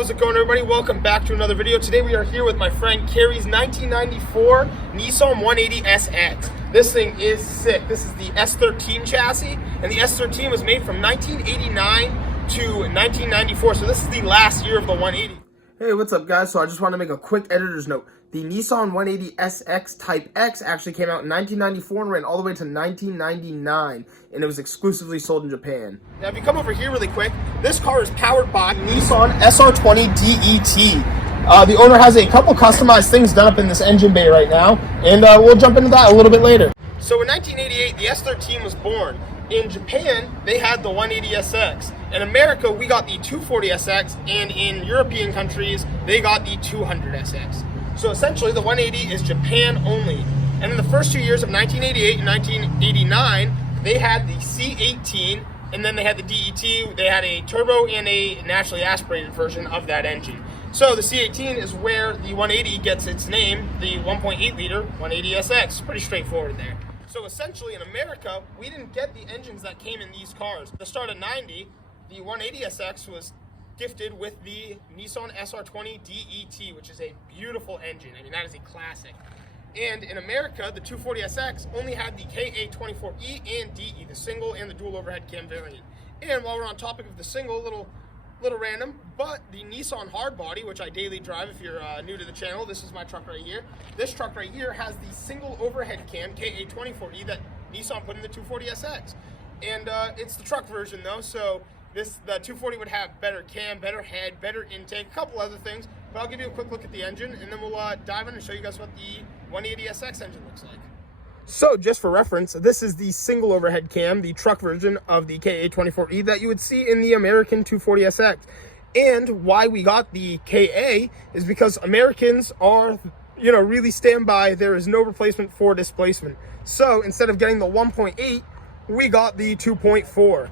How's it going, everybody? Welcome back to another video. Today we are here with my friend Cary's 1994 Nissan 180SX. This thing is sick. This is the S13 chassis, and the S13 was made from 1989 to 1994, so this is the last year of the 180. Hey, what's up, guys? So I just want to make a quick editor's note. The Nissan 180SX Type X actually came out in 1994 and ran all the way to 1999, and it was exclusively sold in Japan. Now, if you come over here really quick, this car is powered by Nissan SR20 DET. The owner has a couple customized things done up in this engine bay right now, and we'll jump into that a little bit later. So in 1988, the S13 was born. In Japan, they had the 180SX. In America, we got the 240SX, and in European countries, they got the 200SX. So essentially, the 180 is Japan only. And in the first 2 years of 1988 and 1989, they had the C18, and then they had the DET. They had a turbo and a naturally aspirated version of that engine. So the C18 is where the 180 gets its name, the 1.8 liter 180SX. Pretty straightforward there. So essentially, in America, we didn't get the engines that came in these cars. At the start of 90, the 180SX was gifted with the Nissan SR20 DET, which is a beautiful engine. I mean, that is a classic. And in America, the 240SX only had the KA24E and DE, the single and the dual overhead cam variant. And while we're on topic of the single, little random, but the Nissan hardbody, which I daily drive if you're new to the channel, this is my truck right here. This truck right here has the single overhead cam KA24E that Nissan put in the 240SX. And it's the truck version though, so the 240 would have better cam, better head, better intake, a couple other things, but I'll give you a quick look at the engine, and then we'll dive in and show you guys what the 180SX engine looks like. So just for reference, this is the single overhead cam, the truck version of the KA24E that you would see in the American 240SX. And why we got the KA is because Americans are, really stand by, there is no replacement for displacement. So instead of getting the 1.8, we got the 2.4.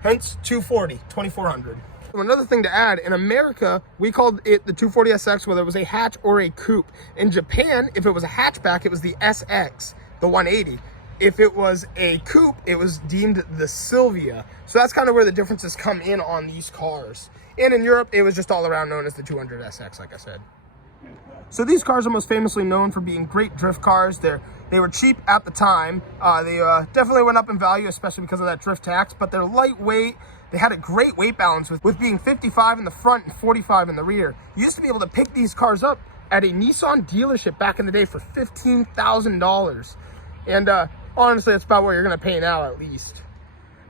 Hence 240, 2400. Another thing to add, in America, we called it the 240SX whether it was a hatch or a coupe. In Japan, if it was a hatchback, it was the SX, the 180. If it was a coupe, it was deemed the Sylvia. So that's kind of where the differences come in on these cars. And in Europe, it was just all around known as the 200SX, like I said. So these cars are most famously known for being great drift cars. They were cheap at the time. They definitely went up in value, especially because of that drift tax, but they're lightweight. They had a great weight balance with being 55 in the front and 45 in the rear. You used to be able to pick these cars up at a Nissan dealership back in the day for $15,000. And honestly, that's about what you're gonna pay now at least.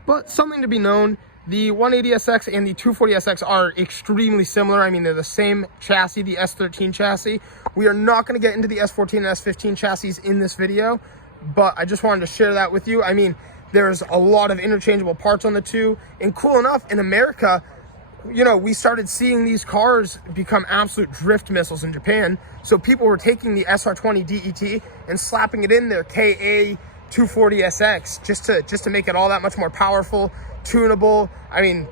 But something to be known, the 180SX and the 240SX are extremely similar. I mean, they're the same chassis, the S13 chassis. We are not going to get into the S14 and S15 chassis in this video, but I just wanted to share that with you. I mean, there's a lot of interchangeable parts on the two, and cool enough, in America, we started seeing these cars become absolute drift missiles in Japan. So people were taking the SR20 DET and slapping it in their KA240SX just to make it all that much more powerful, tunable. I mean,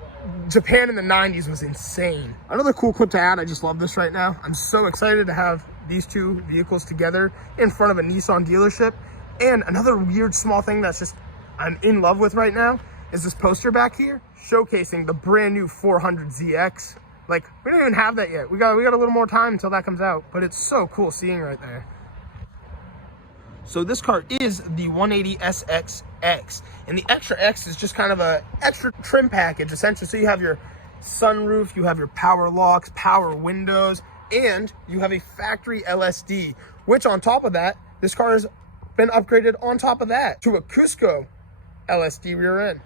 Japan in the 90s was insane. Another cool clip to add, I just love this right now. I'm so excited to have these two vehicles together in front of a Nissan dealership. And another weird small thing that's just I'm in love with right now is this poster back here showcasing the brand new 400ZX. Like, we don't even have that yet. We got a little more time until that comes out, but it's so cool seeing right there. So this car is the 180SX, and the extra X is just kind of a extra trim package, essentially. So you have your sunroof, you have your power locks, power windows, and you have a factory LSD, which on top of that, this car has been upgraded on top of that to a Cusco LSD rear end.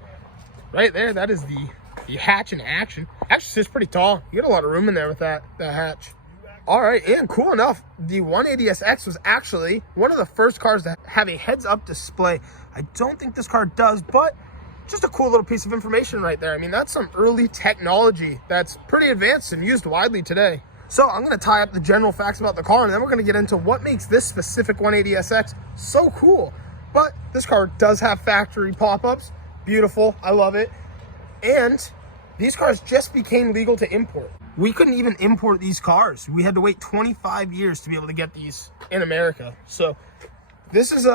Right there, that is the hatch in action. Actually, it's pretty tall. You get a lot of room in there with that hatch. All right, and cool enough, the 180SX was actually one of the first cars to have a heads-up display. I don't think this car does, but just a cool little piece of information right there. I mean, that's some early technology that's pretty advanced and used widely today. So I'm going to tie up the general facts about the car, and then we're going to get into what makes this specific 180SX so cool. But this car does have factory pop-ups. Beautiful. I love it. And these cars just became legal to import. We couldn't even import these cars. We had to wait 25 years to be able to get these in America. So this is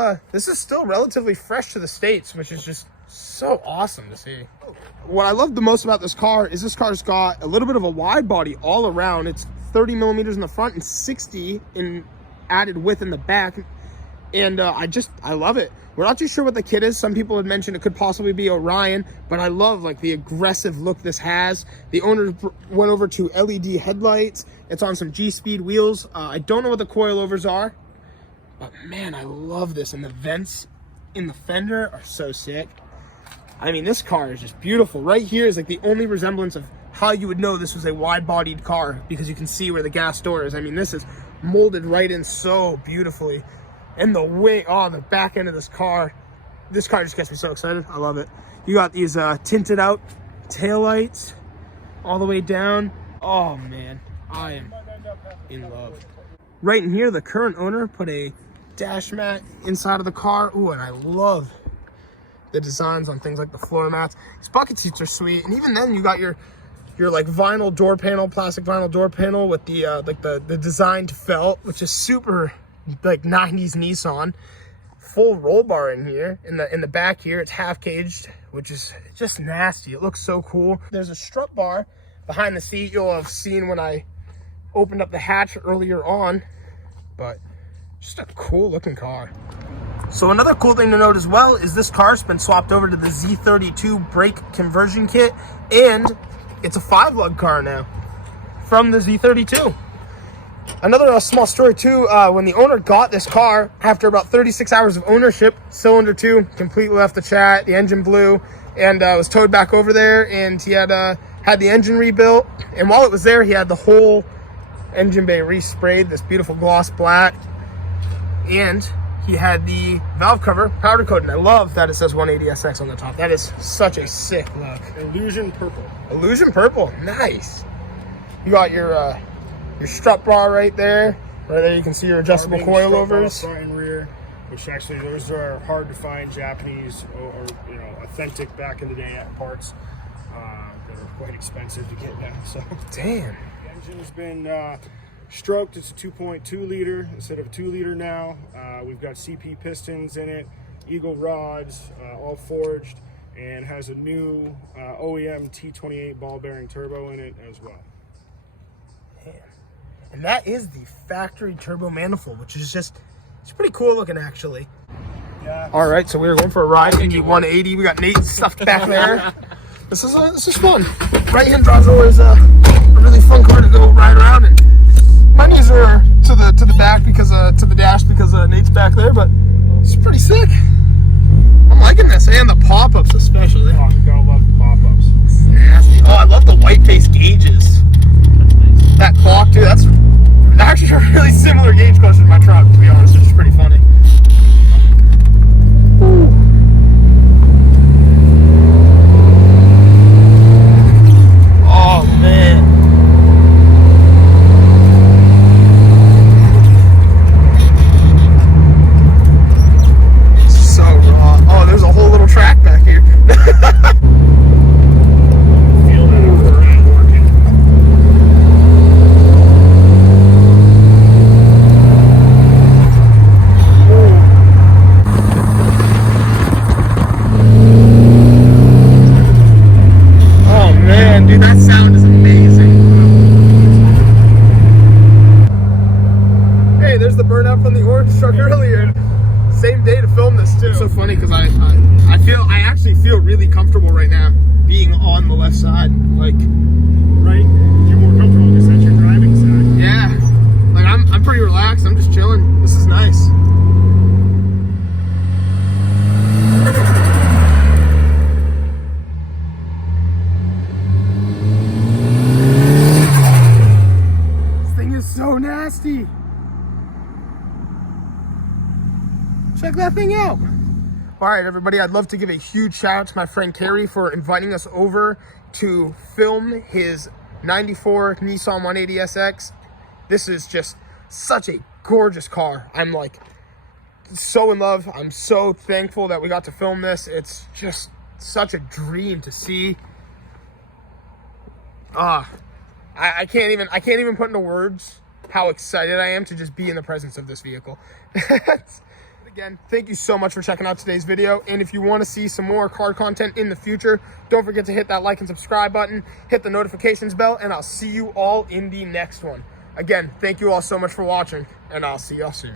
still relatively fresh to the States, which is just So awesome to see. What I love the most about this car is this car's got a little bit of a wide body all around. It's 30 millimeters in the front and 60 in added width in the back. And I love it. We're not too sure what the kit is. Some people had mentioned it could possibly be Orion, but I love like the aggressive look this has. The owner went over to LED headlights. It's on some G-Speed wheels. I don't know what the coilovers are, but man, I love this. And the vents in the fender are so sick. I mean, this car is just beautiful. Right here is like the only resemblance of how you would know this was a wide-bodied car, because you can see where the gas door is. I mean, this is molded right in so beautifully. And the wing, oh, the back end of this car just gets me so excited. I love it. You got these tinted out taillights all the way down. Oh man, I am in love. Right in here, the current owner put a dash mat inside of the car. Ooh, and I love the designs on things like the floor mats. These bucket seats are sweet. And even then, you got your like vinyl door panel, plastic vinyl door panel with the like the designed felt, which is super like 90s Nissan. Full roll bar in here. In the back here, it's half caged, which is just nasty. It looks so cool. There's a strut bar behind the seat. You'll have seen when I opened up the hatch earlier on, but just a cool looking car. So another cool thing to note as well is this car's been swapped over to the Z32 brake conversion kit, and it's a 5-lug car now from the Z32. Another small story too, when the owner got this car, after about 36 hours of ownership, cylinder 2 completely left the chat, the engine blew, and was towed back over there, and he had the engine rebuilt. And while it was there, he had the whole engine bay resprayed, this beautiful gloss black, and he had the valve cover powder coated. I love that it says 180SX on the top. That is such a sick look. Illusion purple. Illusion purple, nice. You got your strut bar right there. Right there you can see your adjustable coilovers. Front and rear, which actually those are hard to find Japanese or authentic back in the day parts that are quite expensive to get now. So damn. The engine's been stroked. It's a 2.2 liter instead of a 2 liter now. We've got CP pistons in it, Eagle rods, all forged, and has a new OEM T28 ball bearing turbo in it as well. And that is the factory turbo manifold, which is it's pretty cool looking actually. Yeah. All right, so we're going for a ride in the 180. We got Nate stuffed back there. This is fun. Right hand drive's always a really fun car to go ride around in. My knees are to the back because to the dash because Nate's back there, but it's pretty sick. I'm liking this, and the pop-ups especially. Oh, you gotta love the pop-ups. Nasty. Oh, I love the white face gauges. That clock too, that's actually a really similar gauge cluster to my truck, to be honest, which is pretty funny. Ooh. Oh man. So raw. Oh, there's a whole little track back here. Feel that over and working. Dude, that sound is amazing. Hey, there's the burnout from the orange truck earlier. Same day to film this too. It's so funny because I actually feel really comfortable right now being on the left side. Like, Right? You're more comfortable because that's your driving side. yeah, like I'm pretty relaxed. I'm just chilling. This is nice. So nasty. Check that thing out. All right, everybody, I'd love to give a huge shout out to my friend Cary for inviting us over to film his 94 Nissan 180SX. This is just such a gorgeous car. I'm like so in love. I'm so thankful that we got to film this. It's just such a dream to see. I can't even put into words how excited I am to just be in the presence of this vehicle. Again, thank you so much for checking out today's video. And if you want to see some more car content in the future, don't forget to hit that like and subscribe button, hit the notifications bell, and I'll see you all in the next one. Again, thank you all so much for watching, and I'll see y'all soon.